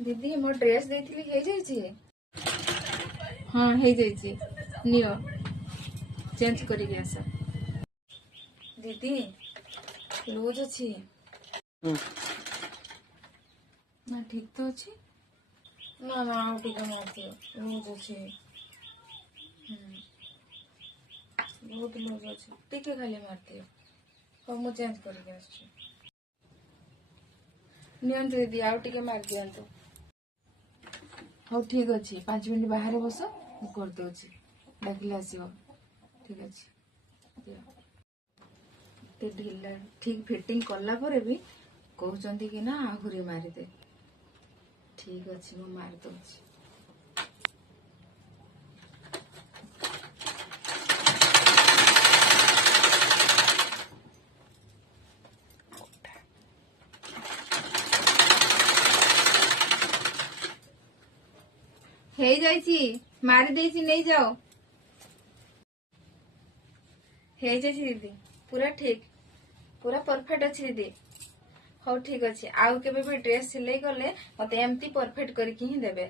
दीदी मो ड्रेस देइथिली हे जाइछि हाँ हे जाइछि नियो चेंज करी के आस दीदी लूज अछि ना ठीक तो अछि ना ना आउ टिके मारती लूज अछि बहुत लूज अछि टिके खाली मारती हो मु चेंज करी के आछि नियंतु दीदी आउ टिके मार दियंतु हाँ ठीक अच्छे 5 मिनट बाहर बस करदे डाकिले आसो ठीक अच्छे ढिला ठीक फिटिंग कला पर भी कहते कि ना आहुरी मारिदे ठीक अच्छे मु मारिदे हे जाइछि मारी देइछि नहीं जाओ हे जाइछि दीदी पूरा ठीक पूरा परफेक्ट अच्छी दीदी हाँ ठीक अच्छे आउ केबे भी ड्रेस सिलाई कले मते एमती परफेक्ट करके ही देबे।